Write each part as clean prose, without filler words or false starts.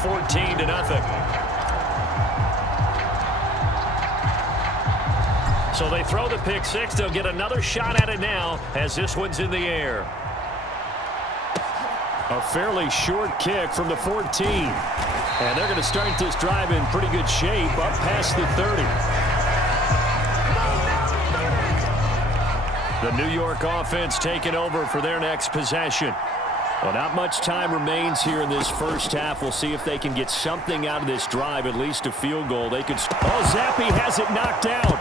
14-0. So they throw the pick six. They'll get another shot at it now as this one's in the air. A fairly short kick from the 14. And they're going to start this drive in pretty good shape up past the 30. The New York offense taking over for their next possession. Well, not much time remains here in this first half. We'll see if they can get something out of this drive, at least a field goal. They could. Oh, Zappi has it knocked down.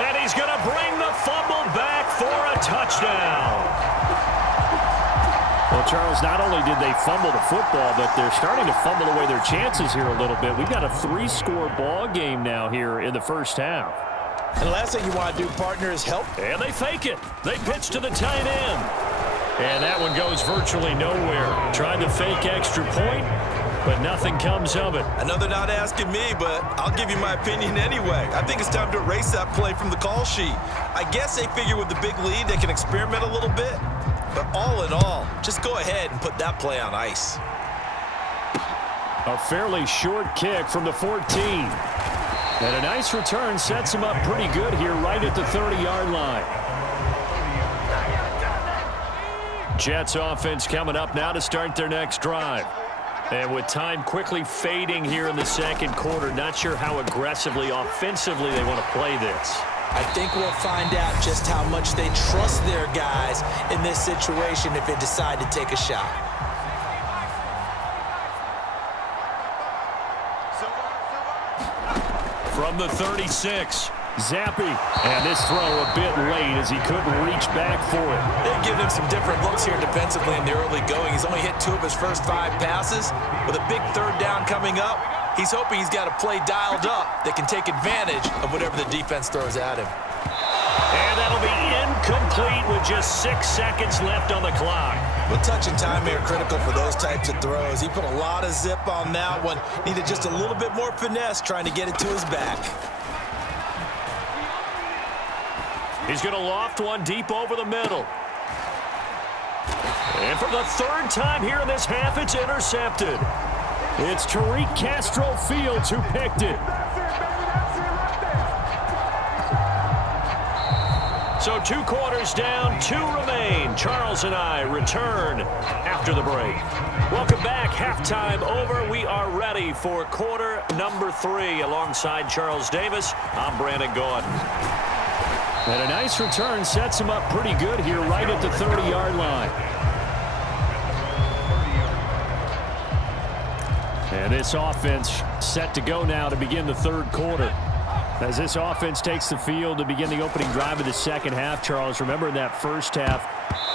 And he's going to bring the fumble back for a touchdown. Well, Charles, not only did they fumble the football, but they're starting to fumble away their chances here a little bit. We've got a 3-score ball game now here in the first half. And the last thing you want to do, partner, is help. And they fake it. They pitch to the tight end. And that one goes virtually nowhere. Trying to fake extra point, but nothing comes of it. I know they're not asking me, but I'll give you my opinion anyway. I think it's time to erase that play from the call sheet. I guess they figure with the big lead they can experiment a little bit. But all in all, just go ahead and put that play on ice. A fairly short kick from the 14. And a nice return sets him up pretty good here right at the 30-yard line. Jets offense coming up now to start their next drive. And with time quickly fading here in the second quarter, not sure how aggressively, offensively they want to play this. I think we'll find out just how much they trust their guys in this situation if they decide to take a shot. From the 36, Zappi. And this throw a bit late as he couldn't reach back for it. They've given him some different looks here defensively in the early going. He's only hit 2 of his first 5 passes. With a big third down coming up, he's hoping he's got a play dialed up that can take advantage of whatever the defense throws at him. And that'll be incomplete with just 6 seconds left on the clock. Well, touch and timing are critical for those types of throws. He put a lot of zip on that one. Needed just a little bit more finesse trying to get it to his back. He's going to loft one deep over the middle. And for the 3rd time here in this half, it's intercepted. It's Tariq Castro-Fields who picked it. So 2 quarters down, 2 remain. Charles and I return after the break. Welcome back. Halftime over. We are ready for quarter number 3. Alongside Charles Davis, I'm Brandon Gordon. And a nice return sets him up pretty good here right at the 30-yard line. And this offense set to go now to begin the 3rd quarter. As this offense takes the field to begin the opening drive of the second half, Charles, remember in that first half,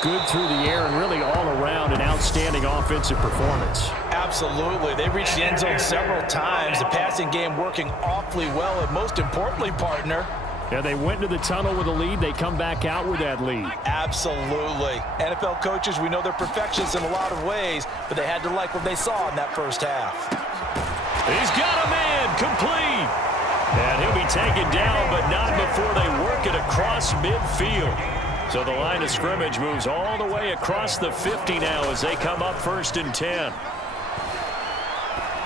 good through the air and really all around an outstanding offensive performance. Absolutely. They reached the end zone several times. The passing game working awfully well, and most importantly, partner, yeah, they went into the tunnel with a lead. They come back out with that lead. Absolutely. NFL coaches, we know they're perfectionists in a lot of ways, but they had to like what they saw in that first half. He's got a man complete. And he'll be taken down, but not before they work it across midfield. So the line of scrimmage moves all the way across the 50 now as they come up 1st and 10.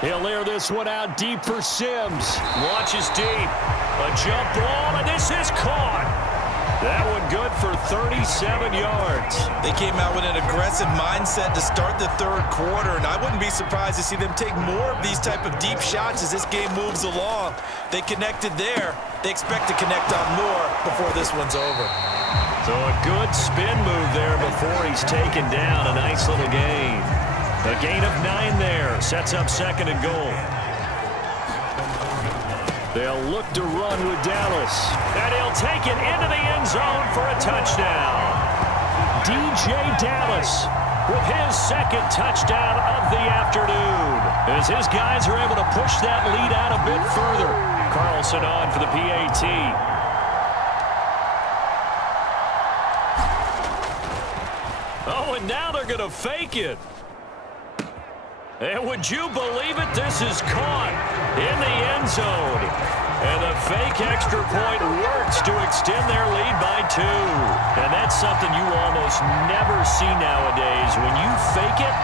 He'll air this one out deep for Sims. Launches deep. A jump ball, and this is caught. That one good for 37 yards. They came out with an aggressive mindset to start the 3rd quarter, and I wouldn't be surprised to see them take more of these type of deep shots as this game moves along. They connected there. They expect to connect on more before this one's over. So a good spin move there before he's taken down. A nice little gain. A gain of 9 there. Sets up 2nd and goal. They'll look to run with Dallas. And he'll take it into the end zone for a touchdown. DJ Dallas with his 2nd touchdown of the afternoon. As his guys are able to push that lead out a bit further. Carlson on for the PAT. Oh, and now they're going to fake it. And would you believe it? This is caught in the end zone. And the fake extra point works to extend their lead by 2. And that's something you almost never see nowadays. When you fake it,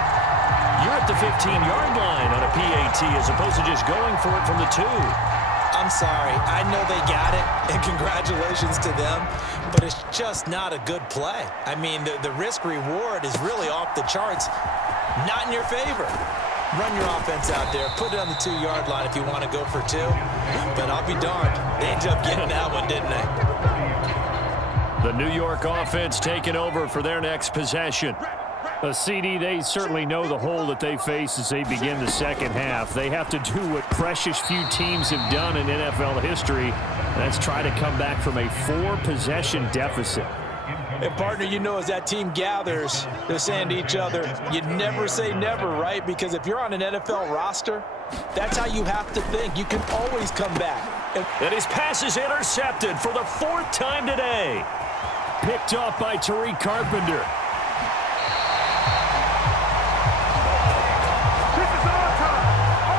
you're at the 15-yard line on a PAT as opposed to just going for it from the 2. I'm sorry. I know they got it, and congratulations to them, but it's just not a good play. I mean, the risk-reward is really off the charts, not in your favor. Run your offense out there. Put it on the 2-yard line if you want to go for 2. But I'll be darned. They ended up getting that one, didn't they? The New York offense taking over for their next possession. A CD, they certainly know the hole that they face as they begin the second half. They have to do what precious few teams have done in NFL history. That's try to come back from a 4-possession deficit. And, partner, you know, as that team gathers, they're saying to each other, you never say never, right? Because if you're on an NFL roster, that's how you have to think. You can always come back. And his pass is intercepted for the 4th time today. Picked off by Tariq Carpenter.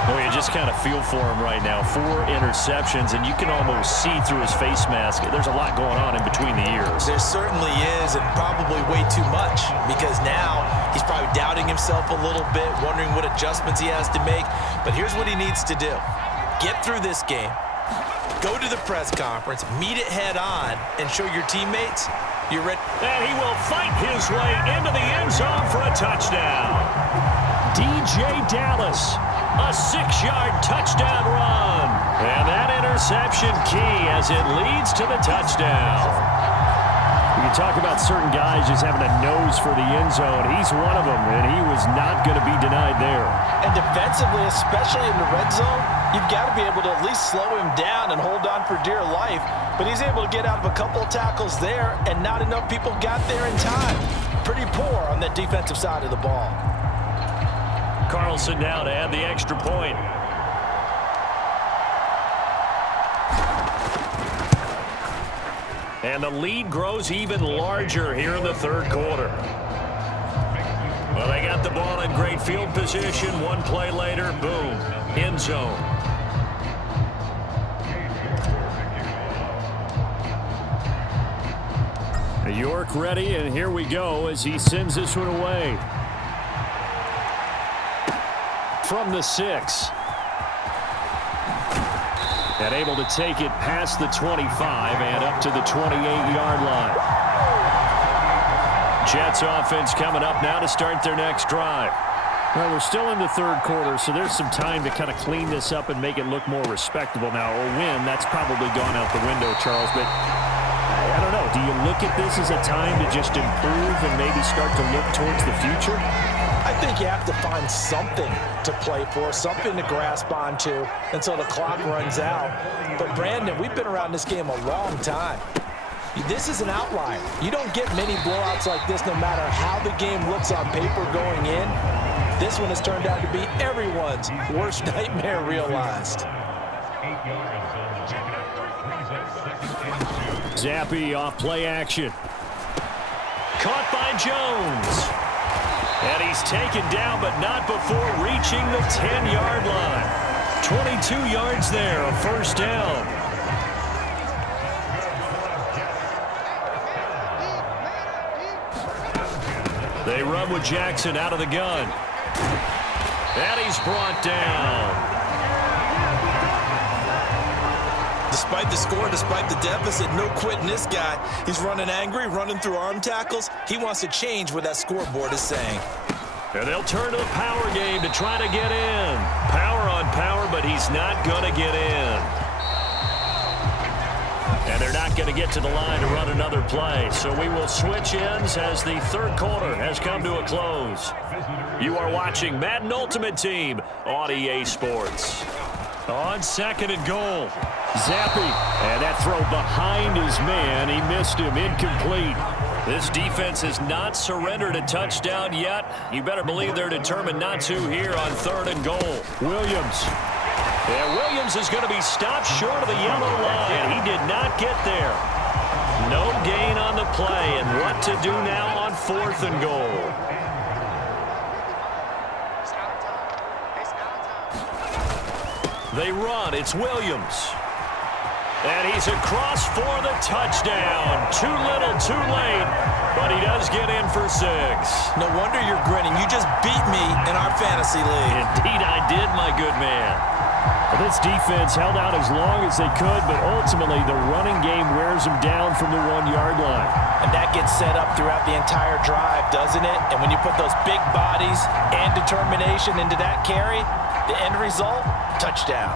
Well, you just kind of feel for him right now. 4 interceptions, and you can almost see through his face mask. There's a lot going on in between the ears. There certainly is, and probably way too much, because now he's probably doubting himself a little bit, wondering what adjustments he has to make. But here's what he needs to do. Get through this game, go to the press conference, meet it head on, and show your teammates you're ready. And he will fight his way into the end zone for a touchdown. DJ Dallas. A 6-yard touchdown run. And that interception key as it leads to the touchdown. You talk about certain guys just having a nose for the end zone. He's one of them, and he was not going to be denied there. And defensively, especially in the red zone, you've got to be able to at least slow him down and hold on for dear life. But he's able to get out of a couple of tackles there, and not enough people got there in time. Pretty poor on that defensive side of the ball. Carlson now to add the extra point. And the lead grows even larger here in the 3rd quarter. Well, they got the ball in great field position. 1 play later, boom, end zone. York ready, and here we go as he sends this one away. From the 6. And able to take it past the 25 and up to the 28-yard line. Jets offense coming up now to start their next drive. Well, we're still in the 3rd quarter, so there's some time to kind of clean this up and make it look more respectable now. Or win, that's probably gone out the window, Charles. But I don't know. Do you look at this as a time to just improve and maybe start to look towards the future? I think you have to find something to play for, something to grasp onto until the clock runs out. But, Brandon, we've been around this game a long time. This is an outlier. You don't get many blowouts like this no matter how the game looks on paper going in. This one has turned out to be everyone's worst nightmare realized. Zappi off play action. Caught by Jones. And he's taken down, but not before reaching the 10-yard line. 22 yards there, a 1st down. They run with Jackson out of the gun. And he's brought down. Despite the score, despite the deficit, no quitting this guy. He's running angry, running through arm tackles. He wants to change what that scoreboard is saying. And they'll turn to the power game to try to get in. Power on power, but he's not going to get in. And they're not going to get to the line to run another play. So we will switch ends as the 3rd quarter has come to a close. You are watching Madden Ultimate Team on EA Sports. On 2nd and goal. Zappi, and that throw behind his man. He missed him, incomplete. This defense has not surrendered a touchdown yet. You better believe they're determined not to here on 3rd and goal. Williams. Yeah, Williams is going to be stopped short of the yellow line. He did not get there. No gain on the play, and what to do now on 4th and goal. They run. It's Williams. And he's across for the touchdown. Too little, too late, but he does get in for 6. No wonder you're grinning. You just beat me in our fantasy league. Indeed I did, my good man. Well, this defense held out as long as they could, but ultimately the running game wears them down from the 1-yard line. And that gets set up throughout the entire drive, doesn't it? And when you put those big bodies and determination into that carry, the end result, touchdown.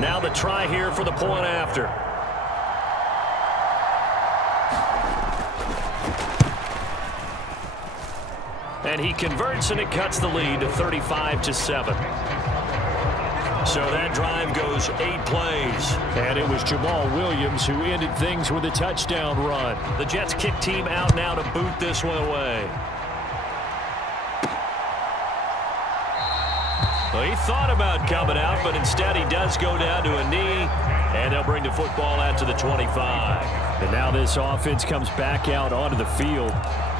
Now the try here for the point after. And he converts, and it cuts the lead to 35-7. So that drive goes 8 plays. And it was Jamal Williams who ended things with a touchdown run. The Jets kick team out now to boot this one away. Well, he thought about coming out, but instead he does go down to a knee, and they'll bring the football out to the 25. And now this offense comes back out onto the field.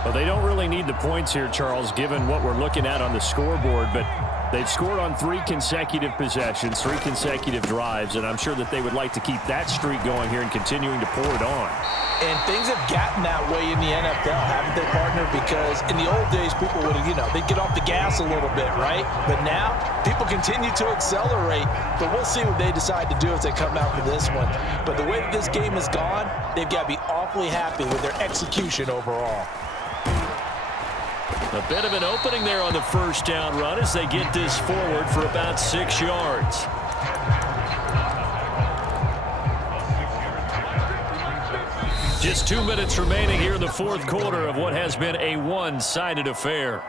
Well, they don't really need the points here, Charles, given what we're looking at on the scoreboard, but they've scored on 3 consecutive possessions, 3 consecutive drives, and I'm sure that they would like to keep that streak going here and continuing to pour it on. And things have gotten that way in the NFL, haven't they, partner? Because in the old days, people would, they'd get off the gas a little bit, right? But now, people continue to accelerate. But we'll see what they decide to do as they come out for this one. But the way that this game has gone, they've got to be awfully happy with their execution overall. A bit of an opening there on the first down run as they get this forward for about 6 yards. Just 2 minutes remaining here in the fourth quarter of what has been a one-sided affair.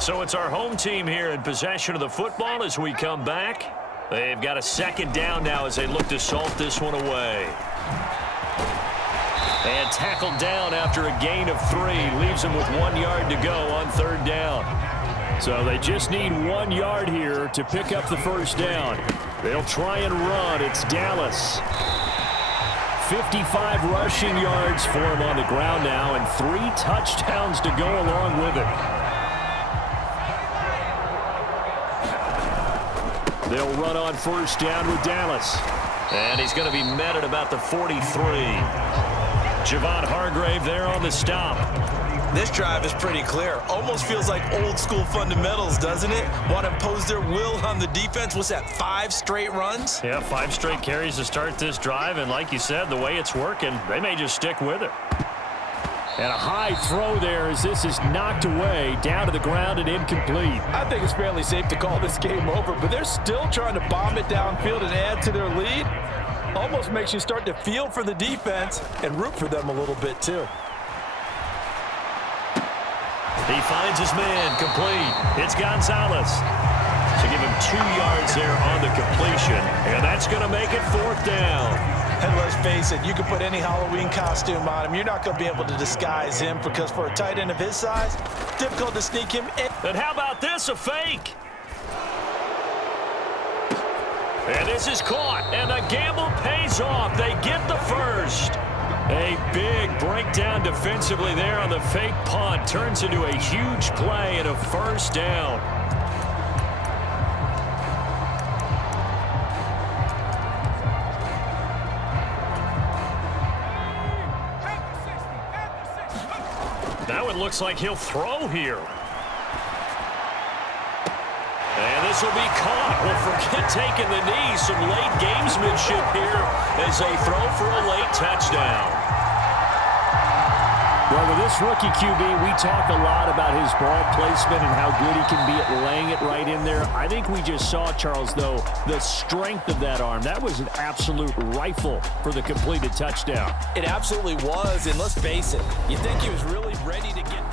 So it's our home team here in possession of the football as we come back. They've got a second down now as they look to salt this one away. And tackled down after a gain of 3. Leaves them with 1 yard to go on third down. So they just need 1 yard here to pick up the first down. They'll try and run. It's Dallas. 55 rushing yards for him on the ground now, and 3 touchdowns to go along with it. They'll run on first down with Dallas. And he's going to be met at about the 43. Javon Hargrave there on the stop. This drive is pretty clear. Almost feels like old school fundamentals, doesn't it? Want to impose their will on the defense. What's that, 5 straight runs? Yeah, 5 straight carries to start this drive. And like you said, the way it's working, they may just stick with it. And a high throw there as this is knocked away, down to the ground and incomplete. I think it's fairly safe to call this game over, but they're still trying to bomb it downfield and add to their lead. Almost makes you start to feel for the defense and root for them a little bit, too. He finds his man, complete. It's Gonzalez. So give him 2 yards there on the completion, and that's going to make it fourth down. And let's face it, you can put any Halloween costume on him. You're not going to be able to disguise him because for a tight end of his size, difficult to sneak him in. And how about this, a fake? And this is caught, and the gamble pays off. They get the first. A big breakdown defensively there on the fake punt. Turns into a huge play and a first down. Now it looks like he'll throw here. And this will be caught. Well, forget taking the knee. Some late gamesmanship here as they throw for a late touchdown. Well, with this rookie QB, we talk a lot about his ball placement and how good he can be at laying it right in there. I think we just saw, Charles, though, the strength of that arm. That was an absolute rifle for the completed touchdown. It absolutely was, and let's face it, you think he was really ready to get...